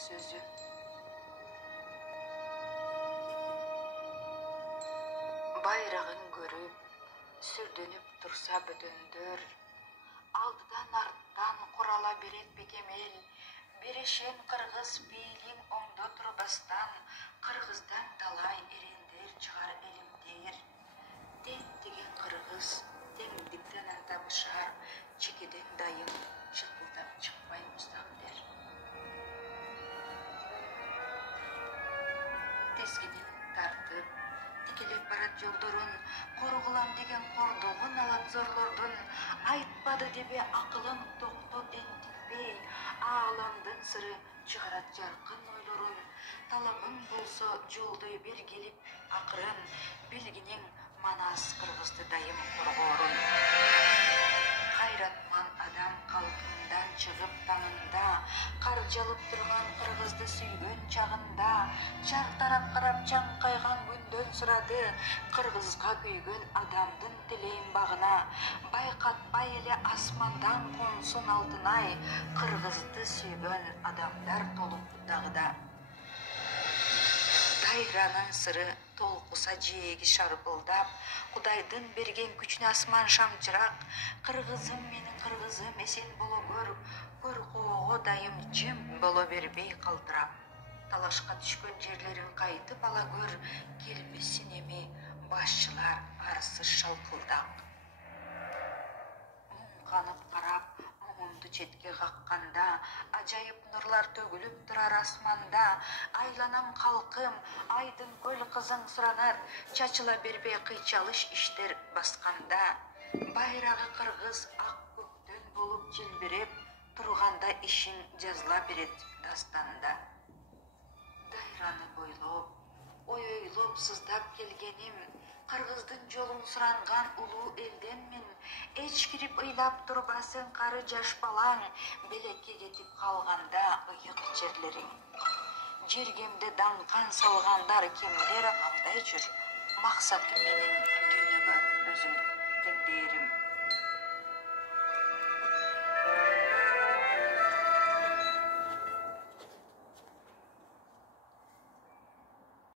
сөзү. Байрагын көрүп, сүрдөнүп турса бөтөндөр, алдыдан арттан курала берет бекемел, берешен кыргыз бейлиң оңдо турбастан, кыргыздан талай эрендер чыгар элимдер. Тең деген кыргыз теңдиктен антабышар, чекеден дайым чыкылдап чыкпай муздак дер. Тезгинин тартып, тикелеп барат жолдорун, коргулам деген кордогун алат зорлордун, айтпады дебе акылың токто энтикпей, ааламдын сыры чыгарат жаркын ойлорун, талабың болсо жолдой бер келип акырын, билгиниң манас кыргызды дайым коргоорун. Кайратман адам калкындан чыгып таңында, кар жалып турган кыргызды сүйгөн чагында, жар тарап карап чаңкайган күндөн сурады, кыргызга күйгөн адамдын тилейин багына, байкатпай эле асмандан консун алтынай, кыргызды сүйгөн адамдар толуп дагыда. Дайранын сыры толкуса жээги шарпылдап, Кудайдын берген күчүнө асман шамчырак, кыргызым менин кыргызым эсен боло көр, коркоого дайым жым боло бербей калтырап. Талашка түшкөн жерлерин кайтып ала көр, келбесин эми башчылар арсыз шалкылдак. Муңганып карап, муңумду четке какканда, ажайып нурлар төгүлүп турар асманда, айланам калкым, айдын көл кызың суранат, чачыла бербей кыйчалыш иштер басканда, байрагы кыргыз ак көктөн болуп желбиреп турганда ишин жазыла берет дастанда. Дайраны бойлоп, ойлоп сыздап келгеним, кыргыздын жолун суранган улуу элденмин, эч кирип ыйлап турбасын кары жаш балаң, белекке кетип калганда ыйык жерлериң. Жергемде даңкан салгандар кимдер, кандай жүр, максатым менин дүйнөгө өзүм